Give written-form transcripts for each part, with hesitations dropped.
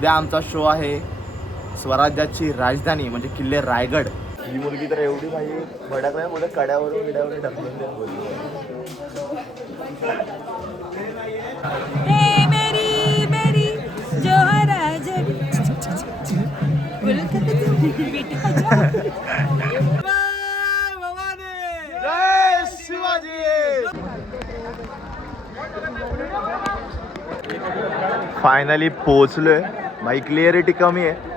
उद्या आमचा शो आहे स्वराज्याची राजधानी म्हणजे किल्ले रायगड. ही मुलगी तर एवढी भाई भडक नाही बोलत, कड्यावरून विड्यावरून ढकलून द्या बोलली. जय शिवाजी. फायनली पोहोचलोय भाई. क्लिअरिटी कमी आहे.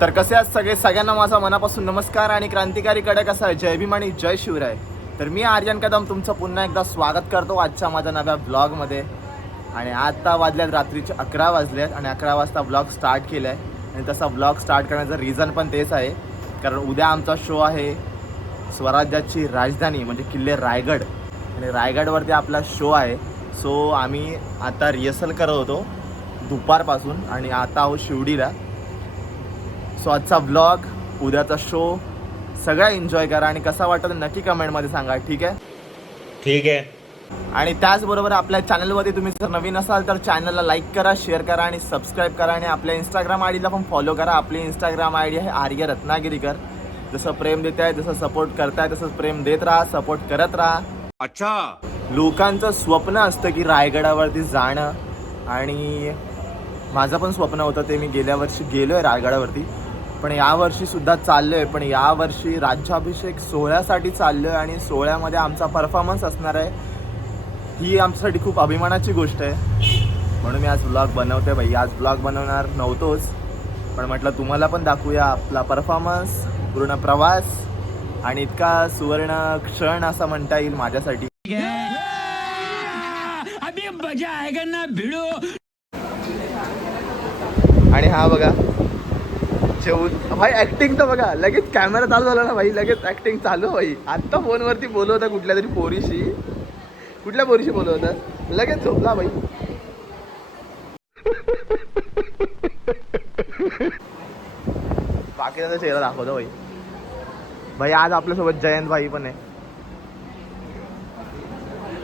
तर कसे आहेत सगळे? सगळ्यांना माझा मनापासून नमस्कार आणि क्रांतिकारी कडक असा जय भीम आणि जय शिवराय. तर मी आर्यन कदम तुमचं पुन्हा एकदा स्वागत करतो आजच्या माझ्या नव्या ब्लॉगमध्ये. आणि आता वाजल्यात रात्रीचे 11 वाजलेत आणि 11 वाजता ब्लॉग स्टार्ट केला आहे. आणि तसा ब्लॉग स्टार्ट करण्याचं रिझन पण तेच आहे, कारण उद्या आमचा शो आहे स्वराज्याची राजधानी म्हणजे किल्ले रायगड. आणि रायगडवरती आपला शो आहे. सो आम्ही आता रिहर्सल करत होतो दुपारपासून आणि आता आहोत शिवडीला. सो आजचा ब्लॉग, उद्याचा शो सगळा एन्जॉय करा आणि कसा वाटतं नक्की कमेंटमध्ये सांगा. ठीक आहे? ठीक आहे. आणि त्याचबरोबर आपल्या चॅनलवरती तुम्ही जर नवीन असाल तर चॅनलला लाईक करा, शेअर करा आणि सबस्क्राईब करा. आणि आपल्या इंस्टाग्राम आय डीला पण फॉलो करा. आपली इंस्टाग्राम आय डी आहे आर्य रत्नागिरीकर. जसं प्रेम देत आहे, जसं सपोर्ट करताय तसंच प्रेम देत राहा, सपोर्ट करत राहा. अच्छा. लोकांचं स्वप्न असतं की रायगडावरती जाणं, आणि माझं पण स्वप्न होतं ते. मी गेल्या वर्षी गेलो आहे रायगडावरती, पण यावर्षी सुद्धा चाललो आहे. पण यावर्षी राज्याभिषेक सोहळ्यासाठी चाललो आहे आणि सोहळ्यामध्ये आमचा परफॉर्मन्स असणार आहे. ही आमच्यासाठी खूप अभिमानाची गोष्ट आहे. म्हणून मी आज ब्लॉग बनवते भाई. आज ब्लॉग बनवणार नव्हतोच, पण म्हटलं तुम्हाला पण दाखवूया आपला परफॉर्मन्स, पूर्ण प्रवास आणि इतका सुवर्ण क्षण असं म्हणता येईल माझ्यासाठी. आणि हा बघा भाई ऍक्टिंग तर बघा, लगेच कॅमेरा चालू झाला ना भाई, लगेच ऍक्टिंग चालू भाई. आत्ता फोनवरती बोलत होता कुठल्या तरी पोरीशी, कुठल्या पोरीशी बोलत होता, लगेच झोपला भाई. बाकी त्याचा चेहरा दाखवतो भाई. भाई आज आपल्यासोबत जयंत भाई पण आहे.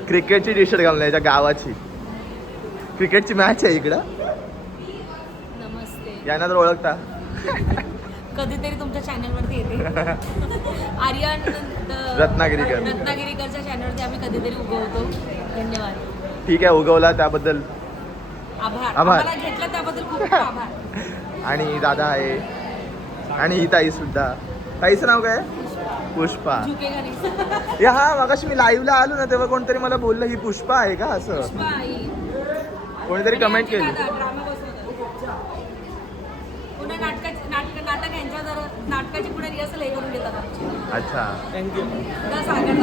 क्रिकेटची टी शर्ट घालून याच्या गावाची क्रिकेटची मॅच आहे इकडं. नमस्ते. यांना तर ओळखता, कधीतरी तुमच्या चॅनलवरती येते. आर्यन रत्नागिरीकरच्या चॅनलवरती आम्ही कधीतरी उगवतो. धन्यवाद. ठीक आहे, उगवला त्याबद्दल आभार. आभार. मला घेतलं त्याबद्दल खूप खूप आभार. आणि दादा आहे आणि ही ताई सुद्धा. ताईचं नाव काय? पुष्पा. झुकेगा नाही. या हा मगाशी मी लाईव्हला आलो ना तेव्हा कोणतरी मला बोललं ही पुष्पा आहे का असं. पुष्पा आई. कोणीतरी कमेंट केली. ड्रामा बसवतात पुन्हा नाटक यांच्या जर नाटकाची पुढे रिहर्सल हे करून घेतात आमची. अच्छा. थँक्यू. सांगत.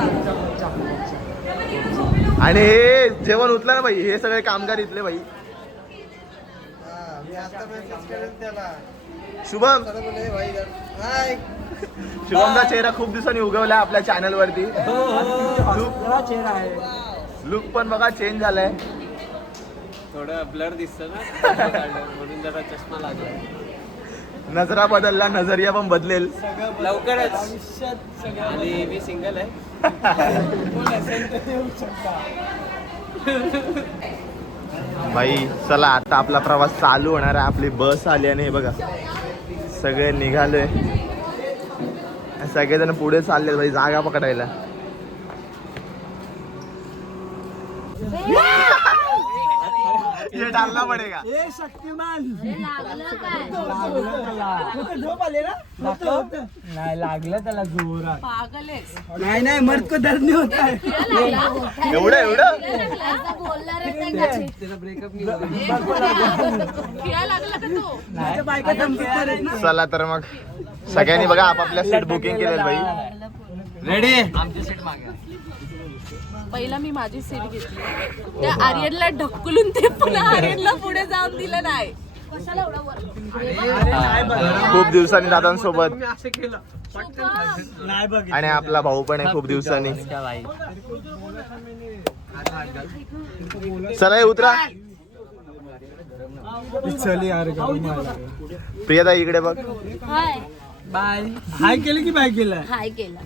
आणि हे जेवण उठलं ना भाई, हे सगळे कामगार इथले भाई. शुभम, शुभमचा चेहरा खूप दिवसांनी उगवला आपल्या चॅनल वरती. लुक पण बघा चेंज झालाय. थोडं ब्लर दिसतं ना म्हणून जरा चष्मा लागला. नजरा बदलला, नजरिया पण बदलेल लवकरच. आणि मी सिंगल आहे. भाई. चला आता आपला प्रवास चालू होणार आहे. आपली बस आली आणि हे बघा सगळे निघालोय. सगळेजण पुढे चालले भाई जागा पकडायला. ये डालना पडेगा. शक्तिमान. नाही लागलं त्याला जोरात. पागलेच. नाही मर्द को दर्द नाही होता है. एवढं एवढं ब्रेकअप माझ्या बायका धमकी करत ना. चला तर मग सगळ्यांनी बघा आपापल्या सीट बुकिंग केलेलं भाई. रेडी. आमची सीट मागे. पहिला मी माझी सीट घेतली, त्या आर्यनला ढकलून ते पुन्हा आर्यनला पुढे जाऊन दिलं नाही. कशाला एवढा वर. खूप दिवसांनी दादांसोबत असं केलं. आणि आपला भाऊ पण आहे खूप दिवसांनी. चला हे उतरा. चल यार प्रियता इकडे बघ. Hi bye. हाय केलं की बाय केलं? हाय केला.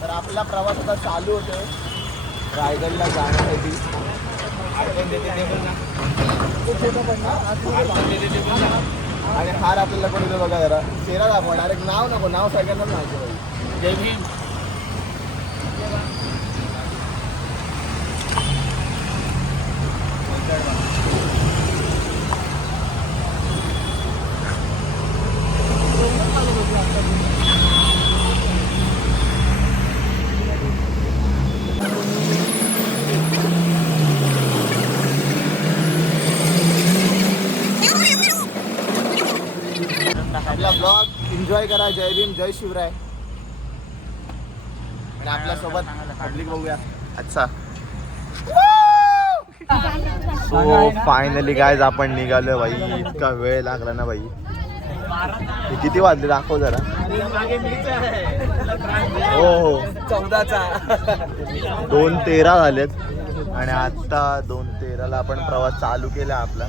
तर आपला प्रवास आता चालू होतोय रायगडला जाण्यासाठी. आणि हार आपल्याला कोणी बघा जरा चेहरा दाखवा. डायरेक्ट नाव नको, नाव सगळ्यांनाच माहिती. जय भीम. आपला ब्लॉग एन्जॉय करा. जय भीम, जय शिवराय. आणि आपल्यासोबत पब्लिक बघूया. अच्छा. सो फायनली गायज आपण निघालो भाई. इतका वेळ लागला ना भाई. हे किती वाजले दाखव जरा. हो हो 14चा 2:13 झालेत. आणि आता 2:13ला आपण प्रवास चालू केला आपला.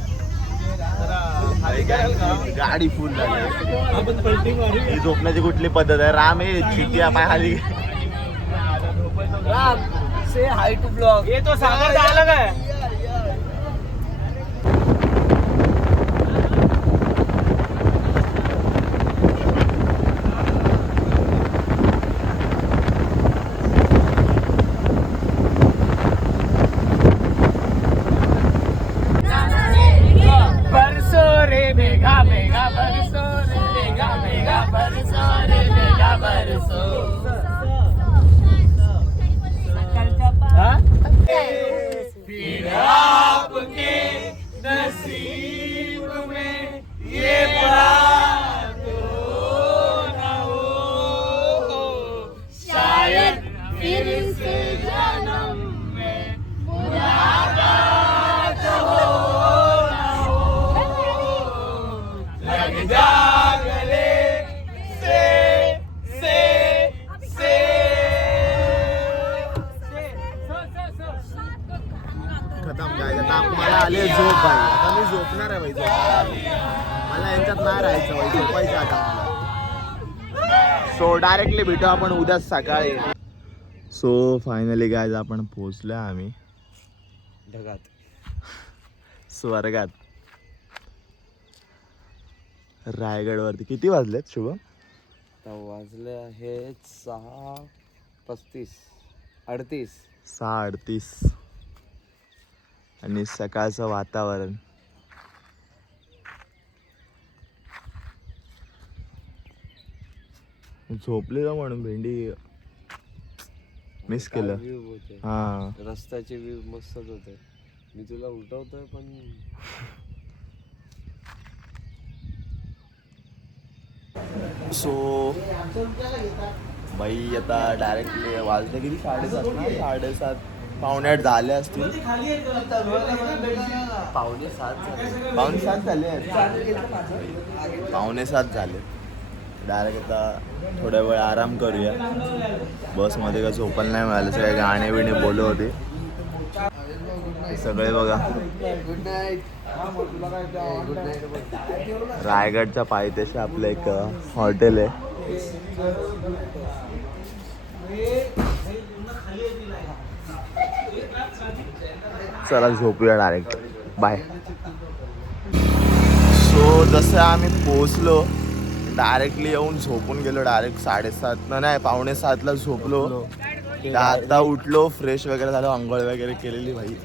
गाडी फुल झाली. ही झोपण्याची कुठली पद्धत आहे? राम हे चिटिया पाय खाली. राम से हाय टू ब्लॉग. ये तो सागर डायलॉग है. मला आले झोप भाई. आता मी झोपणार आहे भाई. मला यांच्यात नाही राहायचं भाई. झोपायचं आता मला. सो डायरेक्टली भेटू आपण उद्या सकाळी. सो फायनली गायज आपण पोहोचलो आम्ही ढगात स्वर्गात रायगडवरती. किती वाजलेत शुभम? वाजले आहेत 6:35 38. 6:38. आणि सकाळचं वातावरण. झोपलेलो म्हणून भेंडी मिस केलं. व्ह्यू होते हा रस्त्याचे व्ह्यू मस्तच होते. मी तुला उठवतोय पण सो बाई आता डायरेक्टली वाजले किती? 7:30 ना? 7:30 पावणे 8 झाले असतील. 7:45 झाले आहेत. 7:45 झाले. डायरेक्ट आता थोड्या वेळ आराम करूया. बसमध्ये का झोपायला नाही मिळालं. सगळे गाणे बिणे बोलत होते सगळे बघा. रायगडच्या पायथ्याशी आपलं एक हॉटेल आहे. चला झोपूया डायरेक्ट. बाय. सो जसं आम्ही पोचलो डायरेक्टली येऊन झोपून गेलो. डायरेक्ट 7:30 नाही 6:45 झोपलो. आता उठलो, फ्रेश वगैरे झालो, आंघोळ वगैरे केलेली भाई.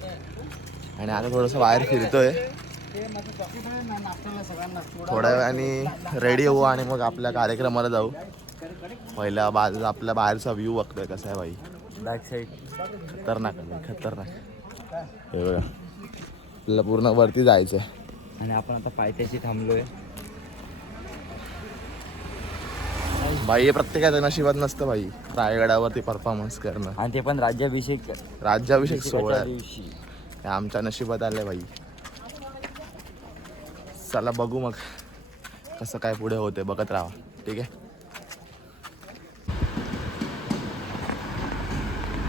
आणि आता थोडंसं बाहेर फिरतोय. थोड्या वेळाने रेडी होऊ आणि मग आपल्या कार्यक्रमाला जाऊ. पहिला आपल्या बाहेरचा व्ह्यू बघतोय कसा आहे भाई. बॅक साईड खतरनाक आहे, खतरनाक. हे बघा आपल्याला पूर्ण वरती जायचं आहे. आणि आपण आता पायथ्याशी थांबलोय भाई. हे प्रत्येकाच्या नशिबात नसतं भाई रायगडावरती परफॉर्मन्स करणं. आणि ते पण राज्याभिषेक सोहळा दिवशी. हे आमच्या नशिबात आलंय भाई. चला बघू मग कसं काय पुढे होते. बघत राहा. ठीक आहे.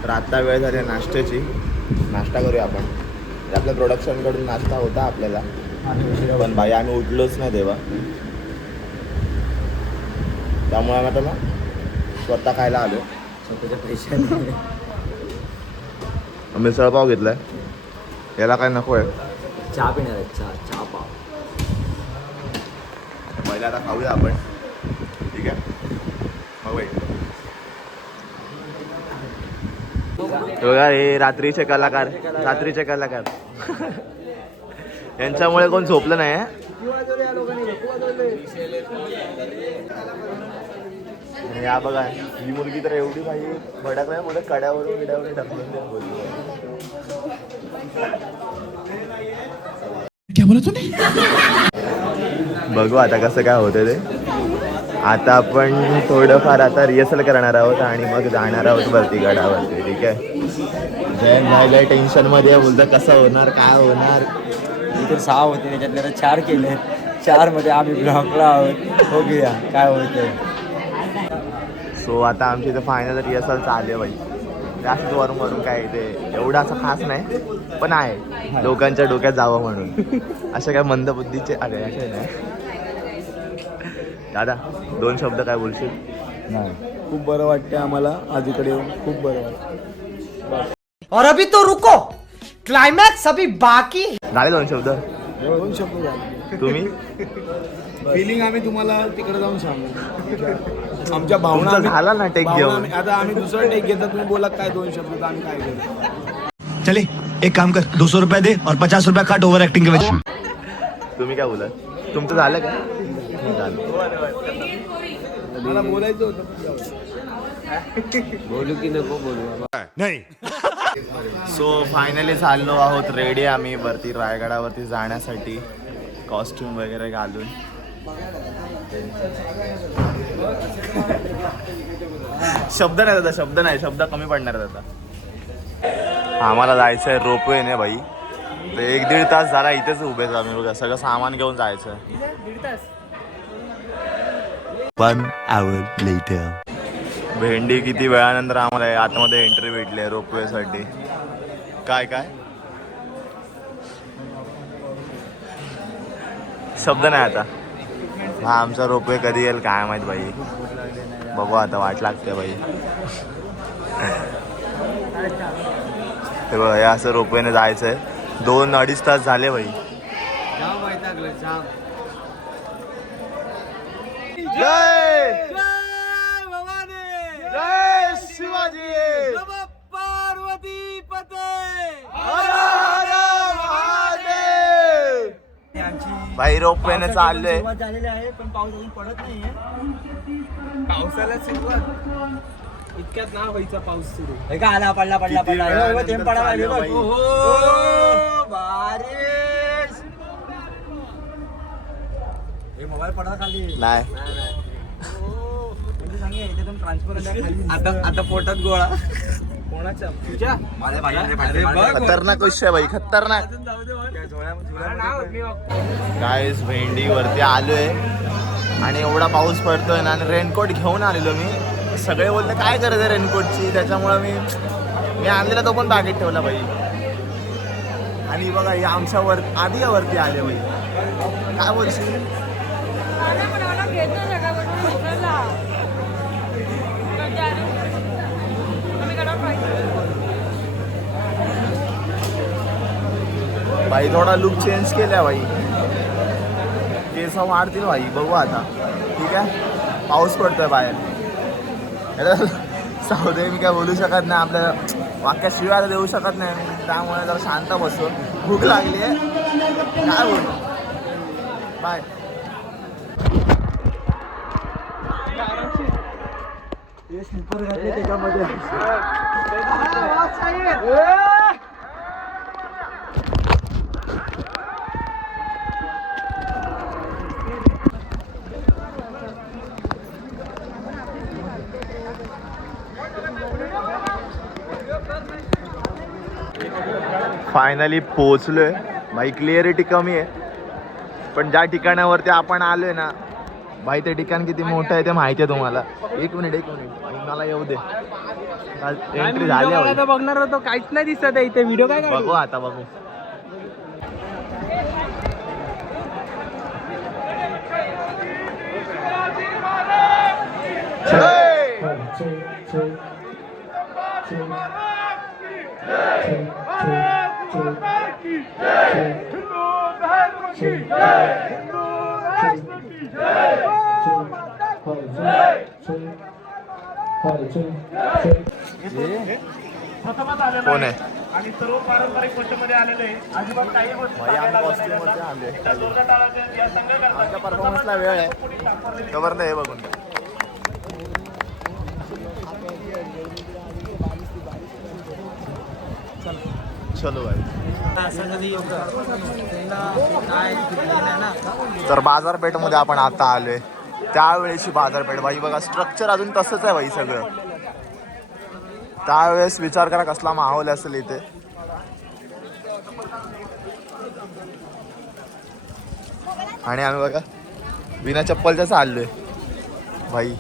तर आता वेळ झाली नाश्त्याची. नाश्ता करूया आपण. म्हणजे आपल्या प्रोडक्शनकडून नाश्ता होता आपल्याला, पण भाई आम्ही उठलोच नाही तेव्हा, त्यामुळे आम्ही आता मग स्वतः खायला आलो. स्वतःच्या पैशाने मिसळपाव घेतलाय. याला काय नको आहे. चहा पिणार आहे. चहा पाव. पहिला आता खाऊया आपण. ठीक आहे मग बाई. बघा हे रात्रीचे कलाकार यांच्यामुळे कोण झोपलं नाही. या बघा ही मुलगी तर एवढी भाई भडक नाही बोलत, कड्यावरून ढकलून देऊन बोलली. बघू आता कसं काय होतं ते. आता आपण थोडंफार आता रिहर्सल करणार आहोत आणि मग जाणार आहोत वरती गडावरती. ठीक आहे. जयंत भाईला टेन्शनमध्ये बोलतं कसं होणार काय होणार. इथे 6 होते, त्याच्यातले आता 4 केले. 4 मध्ये आम्ही ब्लॉकला आहोत. हो गया काय होतंय. सो आता आमची इथे फायनल रिहर्सल चालू आहे बाई. जास्त वरून काय ते एवढं असं खास नाही, पण आहे लोकांच्या डोक्यात जावं म्हणून. अशा काय मंदबुद्धीचे अरे असे नाही. दादा 2 शब्द काय बोलशील. नाही खूप बरं वाटतं आम्हाला आज इकडे येऊन. खूप बरं वाटतं. और अभी तो रुको, क्लाइमैक्स अभी बाकी है. झाले 2 शब्द. 2 शब्द झाले. तुम्ही फिलिंग आम्ही तुम्हाला तिकडे जाऊन सांगू. आमच्या भावना तुमचा झाला ना टेक घेऊन. आता आम्ही दुसरं टेक घेतात. तुम्ही बोला काय 2 शब्द तर आम्ही काय करू. चले एक काम कर 200 रुपए दे और 50 रुपया काट ओवर एक्टिंग के वजह. तुम्ही काय बोलत. तुमचं झालं का. झालं. मला बोलायचं होतं. बोलू की नको बोलू. नहीं. सो फायनली चाललो आहोत रेडी आम्ही वरती रायगडावरती जाण्यासाठी, कॉस्ट्युम वगैरे घालून. शब्द नाही दादा, शब्द कमी पडणार आहेत आता. आम्हाला जायचं आहे रोपवेने भाई. तर 1-1.5 तास झाला इथेच उभेच आम्ही. बघा सगळं सामान घेऊन जायचं आहे. 1.5 तास. 1 hour later. भेंडी किती वेळानंतर आम्हाला आतमध्ये एंट्री भेटली आहे रोपवेसाठी. काय शब्द नाही आता. हा आमचा रोपवे कधी येईल काय माहित भाई. बघू आता वाट लागते भाई. ते बघा या असं रोपवेने जायचं आहे. 2-2.5 तास झाले भाई. जय जय शिवाजी. पार्वती पते. हर हर महादेव. भाई रोपवेने चाललोय. सुरुवात झालेली आहे पण पाऊस अजून पडत नाहीये. पावसाला सुरुवात इतक्यात ना व्हायचा पाऊस सुरू. हे का आला पडला किती वेळानंतर थेंब पडायला लागले बघ. बाई. ओहो बारिश. हे मोबाईल पडा खाली. नाही म्हणजे सांगे इथून ट्रान्सफर आता पोटात गोळा. कोणाच्या तुझ्या. खतरनाक विषय भाई, खतरनाक. गाईस भेंडी वरती आलोय आणि एवढा पाऊस पडतोय ना. आणि रेनकोट घेऊन आलेलो मी. सगळे बोलले काय करायचं रेनकोटची, त्याच्यामुळे मी आणलेला तो पण बागेत ठेवला भाई. आणि बघा हे आमच्या आधी वरती आले भाई. काय बोलशील. भाई थोडा लुक चेंज केला भाई. केस वाढतील भाई. बघू आता. ठीक आहे. पाऊस पडतोय बाहेर. सावधे मी काय बोलू शकत नाही. आपल्या वाक्यात शिवाय आता देऊ शकत नाही. त्यामुळे जरा शांत बसतो. भूक लागली आहे. काय बोलू. बाय. स्लीपर घातले त्याच्यामध्ये. फायनली पोहोचलोय भाई. क्लिअरिटी कमी आहे पण ज्या ठिकाणावरती आपण आलोय ना भाई ते ठिकाण किती मोठं आहे ते माहिती आहे तुम्हाला. एक मिनिट मला येऊ दे. एंट्री झाली आहे. आता बघणार होतो काहीच नाही दिसत आहे इथे व्हिडिओ काय बघू आता बघू. कोण आहे? आणि सर्व पारंपरिक पक्षामध्ये आलेले अजिबात काही भाई आम्ही कॉस्ट्युममध्ये आलोय. आमच्या परफॉर्मन्सला वेळ आहे खबर नाही हे बघून घ्या. चलो भाई. तर बाजारपेठमध्ये आपण आता आलोय. त्यावेळेची बाजारपेठ भाई बघा, स्ट्रक्चर अजून तसंच आहे भाई सगळं. त्यावेळेस विचार करा कसला माहोल असेल इथे. आणि आम्ही बघा बिना चप्पलच्याच आलोय भाई.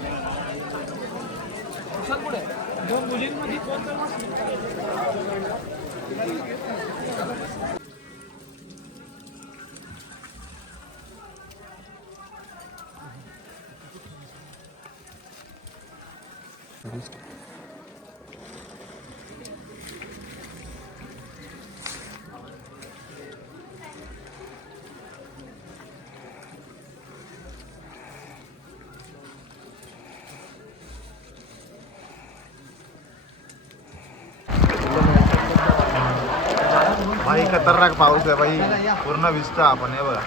भाई खतरनाक पाऊस आहे भाई, पूर्ण भिजतो आपण. हे बघा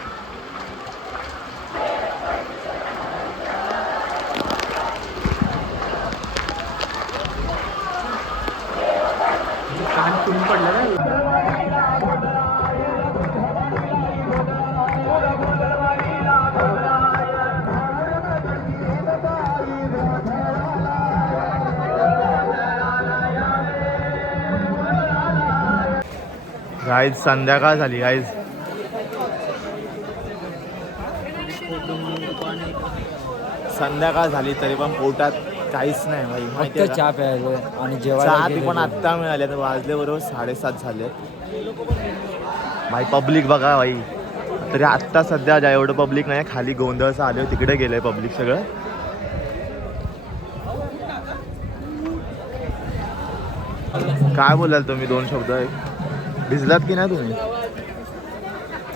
गाईज, संध्याकाळ झाली गाईज. संध्याकाळ झाली तरी पण पोटात काहीच नाही भाई, माहिती आहे का? चहा प्यायचं आणि चहा ती पण आत्ता मिळाली. तर वाजले बरोबर 7:30 झाले भाई. पब्लिक बघा भाई, तरी आत्ता सध्या ज्या एवढं पब्लिक नाही, खाली गोंधळचं आले तिकडे गेलंय पब्लिक सगळं. काय बोलाल तुम्ही 2 शब्द? भिजलात की नाही तुम्ही?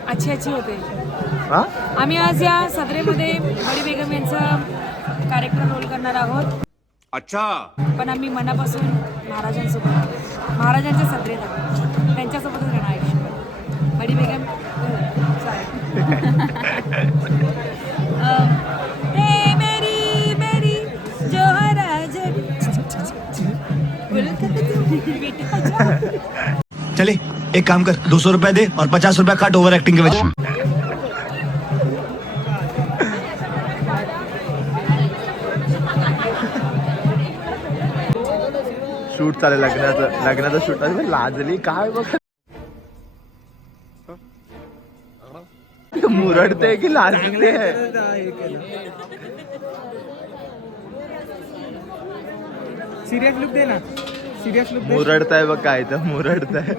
अच्छी होते. हा, आम्ही आज या सदरेमध्ये बडी बेगम यांचा कार्यक्रम रोल करणार आहोत. अच्छा. पण आम्ही मनापासून महाराजांच्या सदरेत आहोत, त्यांच्यासोबतच राहणार आयुष्यभर. बडी बेगम मेरी मेरी जोहराज चले एक काम कर, 200 रुपया दे और 50 रुपया काट ओवर एक्टिंग के वजह. शूट चालेल लग्नाचं शूट. लाजली काय बघ, मुरडते की लाजते? सिरियस लुक दे ना, सिरियस लुक. मुरडताय बघ, काय तर मुरडताय.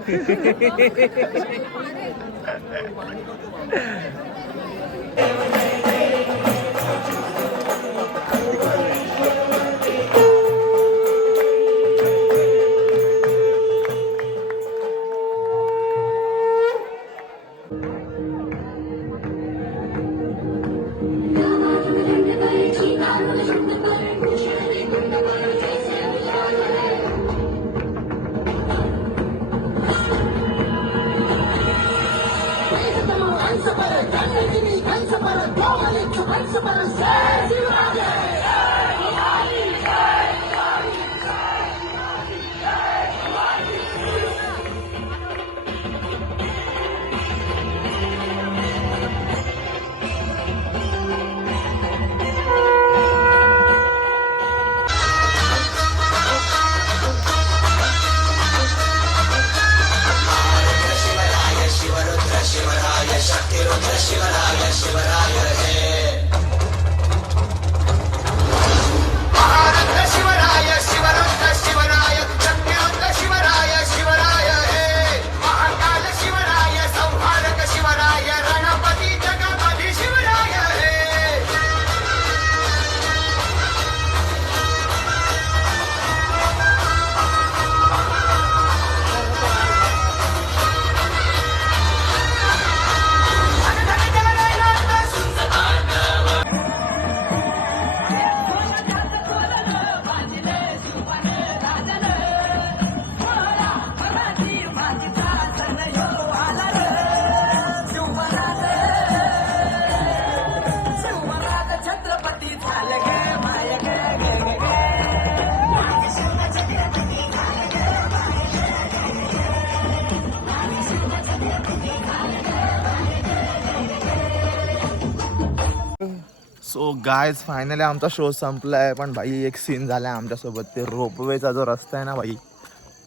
सो गायज फायनली आमचा शो संपलाय, पण भाई एक सीन झालाय आमच्यासोबत. ते रोपवेचा जो रस्ता आहे ना भाई,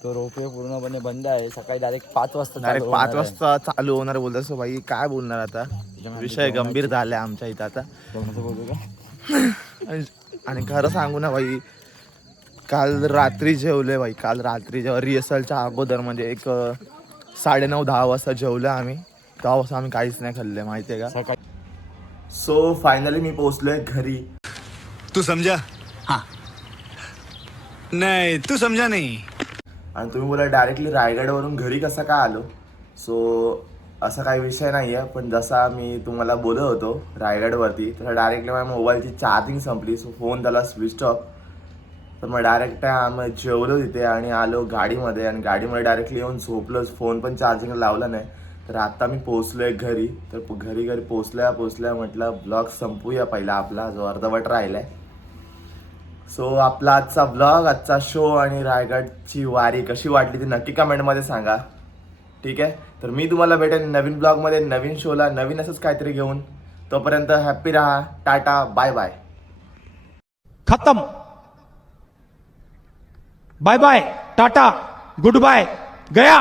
तो रोपवे पूर्णपणे बंद आहे. सकाळी डायरेक्ट 5 वाजता डायरेक्ट 5 वाजता चालू होणार बोलतो. सो भाई काय बोलणार आता, विषय गंभीर झालाय आमच्या इथं आता. आणि खरं सांगू ना भाई, काल रात्री जेवले भाई. काल रात्री जेव्हा रिहर्सलच्या अगोदर म्हणजे एक 9:30-10 वाजता जेवलो आम्ही. तेव्हा आम्ही काहीच नाही खाल्ले माहिती आहे का. सो फायनली मी पोहोचलोय घरी. तू समझा? हाँ नहीं तू समझा नहीं. आणि तुम्ही बोला डायरेक्टली रायगडवरून घरी कसं काय आलो. सो असा काही विषय नाही आहे, पण जसा मी तुम्हाला बोलत होतो रायगडवरती, तर डायरेक्टली माझ्या मोबाईलची चार्जिंग संपली. सो फोन त्याला स्विच ऑफ. तर मग डायरेक्ट आम्ही जेवलो तिथे आणि आलो गाडीमध्ये, आणि गाडीमध्ये डायरेक्टली येऊन झोपलो. फोन पण चार्जिंगला लावला नाही. तर आता मी पोहोचलोय घरी. तर घरी पोहोचल्या म्हटलं ब्लॉग संपूया पहिला आपला जो अर्धवट राहिलाय. सो आपला आजचा ब्लॉग, आजचा शो आणि रायगडची वारी कशी वाटली ती नक्की कमेंटमध्ये सांगा. ठीक आहे, तर मी तुम्हाला भेटेन नवीन ब्लॉगमध्ये, नवीन शोला, नवीन असंच काहीतरी घेऊन. तोपर्यंत हॅप्पी राहा. Tata, bye bye. खत्म. Bye bye, tata, good bye, गया.